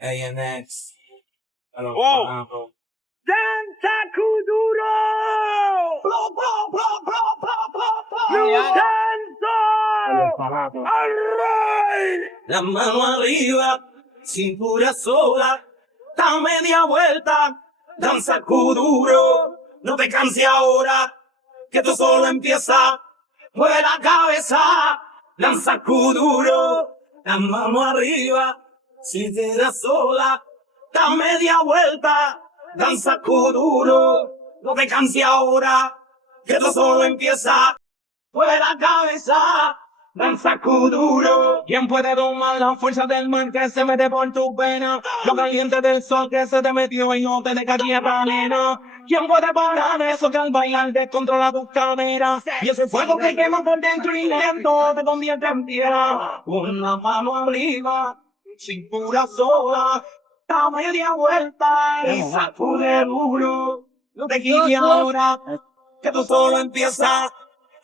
ANX. Wow. Danza Kuduro! ¡Lutanzo! ¡Array! La mano arriba, cintura sola, da media vuelta, danza Kuduro. No te canses ahora, que esto solo empieza. Mueve la cabeza, danza Kuduro. La mano arriba, cintura sola, da media vuelta, danza Kuduro. No te canses ahora, que esto solo empieza. Mueve la cabeza, danza Kuduro. ¿Quién puede domar la fuerza del mar que se mete por tus venas? Lo caliente del sol que se te metió y no te deja quieta, nena. ¿Quién puede parar eso que al bailar descontrola tus caderas? Y ese fuego que quema por dentro y lento te convierte en piedra. Una mano arriba, cintura sola, da media vuelta y sacude duro. No te quites ahora, que tú solo empiezas.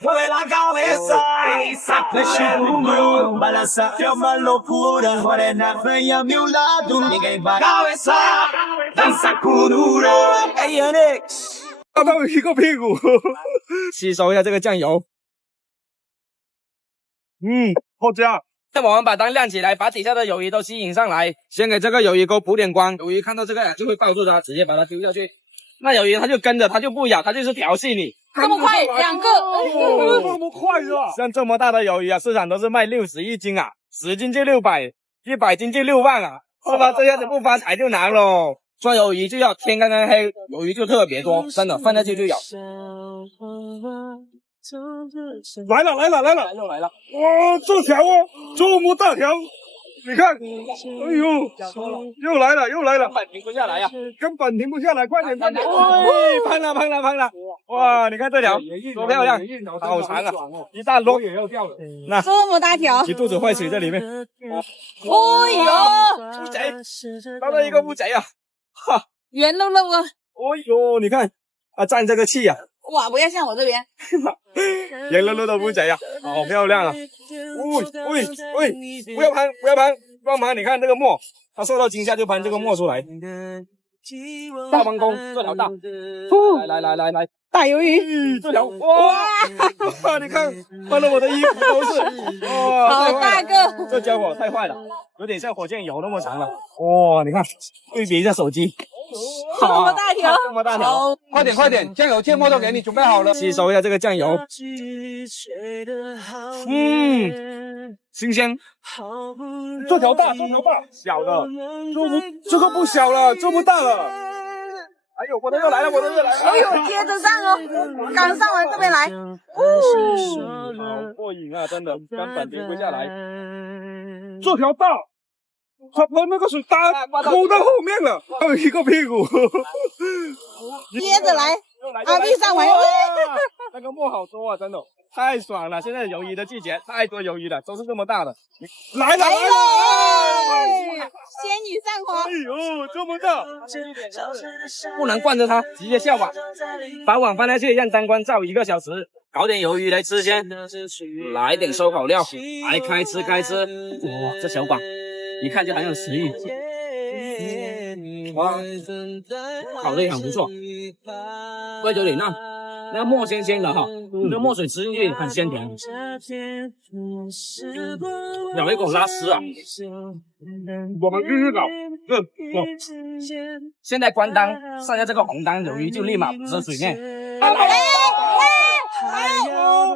Mueve la cabeza y sacude duro. Balanza más locura. Morena fea a mi lado. Ninguém para cabeza. Danza Kuduro. ANX。照到一个屁股，吸收一下这个酱油。好加。那我们把灯亮起来，把底下的鱿鱼都吸引上来。先给这个鱿鱼沟补点光，鱿鱼看到这个就会抱住它，直接把它丢下去。那鱿鱼它就跟着，它就不咬，它就是调戏你。这么快，2个，这么快是吧？像这么大的鱿鱼啊，市场都是卖60一斤啊，10斤就600，100斤就6万啊，是吧？这样子不发财就难喽。抓鱿鱼就要天刚刚黑，鱿鱼就特别多，真的放下去就咬。来了，又来了！哇，这条哦，这么大条，你看，哎呦，又来了，根本停不下来呀，根本停不下来，快点！哎，胖了！哇，你看这条多漂亮，好长啊，一大摞也要掉了。那这么大条，一肚子坏水在里面。哦哟，乌贼，抓到一个乌贼啊！哈，圆溜溜啊！哦呦，你看啊，蘸这个气啊！哇，不要像我这边，圆溜溜的乌贼啊，好漂亮啊！喂，不要攀，帮忙！你看这个墨，它受到惊吓就攀这个墨出来。大弯弓，这条大，来，大鱿鱼，这条哇！你看，换了我的衣服都是，哇，好大个！这家伙太坏了，有点像火箭油那么长了。哇，你看，对比一下手机，这么大条，这么大条，快点，酱油芥末都给你准备好了。吸收一下这个酱油。新鲜。这条大，小的，这个不小了，这么大了。哎呦，我的又来了！哎呦，接着上哦，刚上完这边来，好过瘾啊，真的，根本停不下来。这条大，它把那个水抠到后面了，还有一个屁股。接着来，阿弟上完，那个墨好多啊，真的。太爽了！现在鱿鱼的季节，太多鱿鱼了，都是这么大的。来了！仙女上滑！哎呦，这么大！不能惯着它，直接下网，把网放下去，让灯光照1个小时。搞点鱿鱼来吃先，来点烧烤料，来开吃。哇，这小管一看就很有食欲。哇，烤得很不错，味有点烂。那个墨鲜鲜的哈，那个墨水吃进去很鲜甜，咬一口拉丝啊！我们继续搞，现在关灯，剩下这个红灯，鱿鱼就立马浮出水面。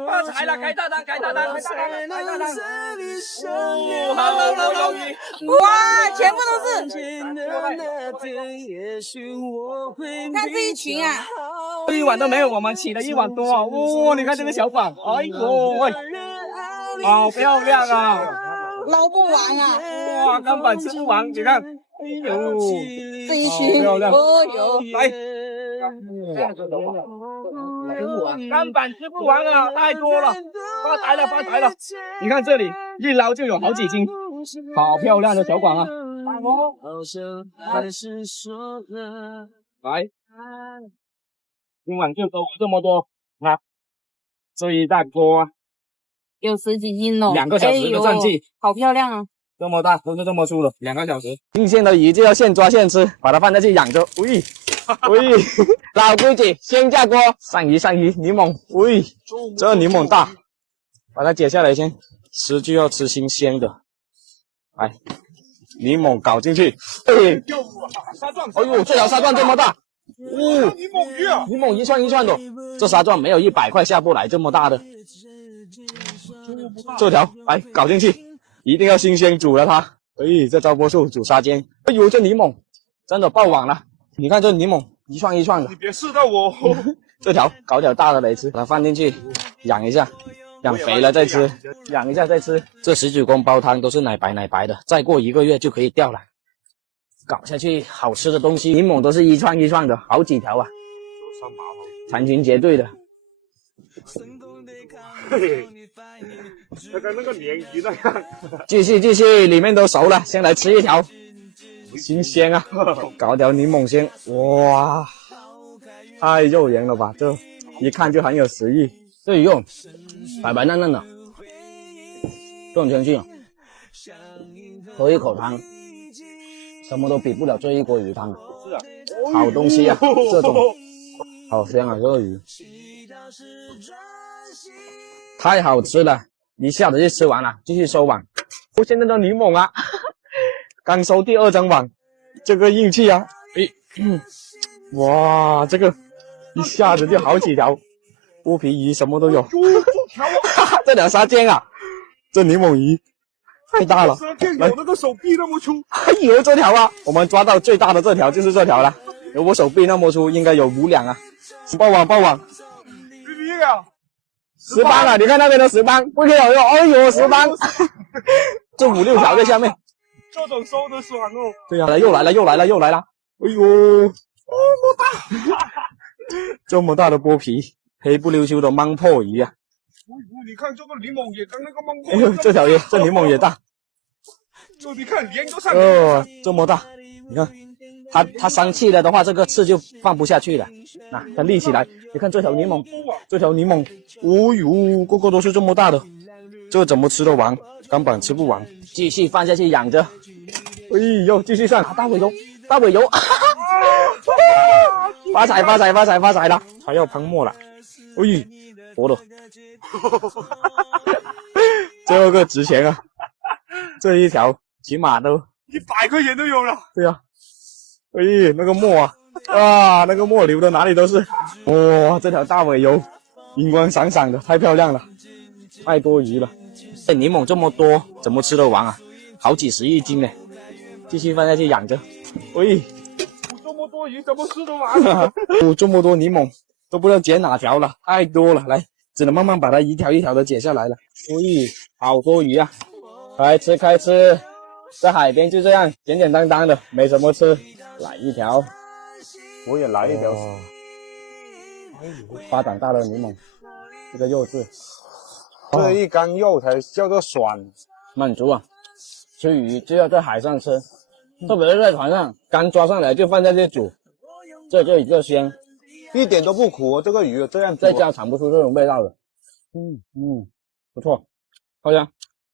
发财了！开大单！好鱼！哇，全部都是！看这一群啊！一碗都没有我们起了1碗多啊！哇，你看这个小管，哎呦喂，好漂亮啊！捞不完啊！哇，根本吃不完，你看，哎呦，这一群，哦哟，来。根本吃不完啊，太多了，发财了！你看这里一捞就有好几斤，好漂亮的小管啊！来，今晚就收这么多啊，这一大锅啊，有10几斤哦，2个小时的战绩，好漂亮啊！这么大，都是这么粗的，2个小时。新鲜的鱼就要现抓现吃，把它放下去养着。喂，喂，老规矩，先下锅，上鱼，柠檬。喂，这柠檬大，把它解下来先，吃就要吃新鲜的。来，柠檬搞进去。哎，哎呦，这条沙钻这么大。哦，柠檬鱼啊！柠檬一串一串的，这沙钻没有100块下不来这么大的。这条来搞进去，一定要新鲜煮了它。哎，这招波树煮沙尖。哎呦，这柠檬真的爆网了！你看这柠檬一串一串的。你别试到我。这条搞点大的来吃，把它放进去养一下，养肥了再吃，养一下再吃。这19公煲汤都是奶白的，再过1个月就可以掉了。搞下去好吃的东西，柠檬都是一串一串的，好几条啊，成群结队的。嘿嘿，跟那个鲶鱼那样。继续，里面都熟了，先来吃一条，新鲜啊！搞条柠檬先，哇，太诱人了吧！这一看就很有食欲。这鱼肉白白嫩嫩的，这种天气啊，喝一口汤，什么都比不了这一锅鱼汤。是啊，好东西啊，这种好香啊，这个鱼太好吃了，一下子就吃完了，继续收网。现在的柠檬啊，刚收第2张网，这个运气啊，哇，这个一下子就好几条，剥皮鱼什么都有。这条沙尖啊，这柠檬鱼太大了，沙尖有那个手臂那么粗。哎呦，这条啊，我们抓到最大的这条就是这条了，有我手臂那么粗，应该有5两啊。爆网BB 啊，10磅啊！你看那边的10磅，不可以有，哎呦10磅，这5、6条在下面。这种收的爽哦。对呀、又来了！哎呦，这么大的剥皮，黑不溜秋的芒破鱼啊！你看这个柠檬也跟那个芒哎呦，这柠檬也大。这你看连都上来了。哦，这么大，你看，它生气了的话，这个刺就放不下去了。那它立起来，你看这条柠檬，哦呦，个个都是这么大的，这怎么吃得完？根本吃不完。继续放下去养着。哎呦，继续上，大尾油，发财了，它要喷墨了。哎，活的，最后个值钱啊！这一条起码都100块钱都有了。对呀、哎，那个墨啊，那个墨流的哪里都是。哇，这条大尾油，银光闪闪的，太漂亮了，太多鱼了。这柠檬这么多，怎么吃得完啊？好几十亿斤呢，继续放下去养着。喂，这么多鱼怎么吃得完？这么多柠檬，都不知道捡哪条了，太多了，来，只能慢慢把它一条一条的解下来了。喂，好多鱼啊！开吃，在海边就这样简简单单的，没什么吃。来一条，我也来一条。巴掌大的柠檬，这个肉质，这一缸肉才叫做爽。满足啊！吃鱼就要在海上吃，特别是在船上，刚抓上来就放在这煮，这就一个鲜，一点都不苦哦，这个鱼这样在家尝不出这种味道的。不错，好香。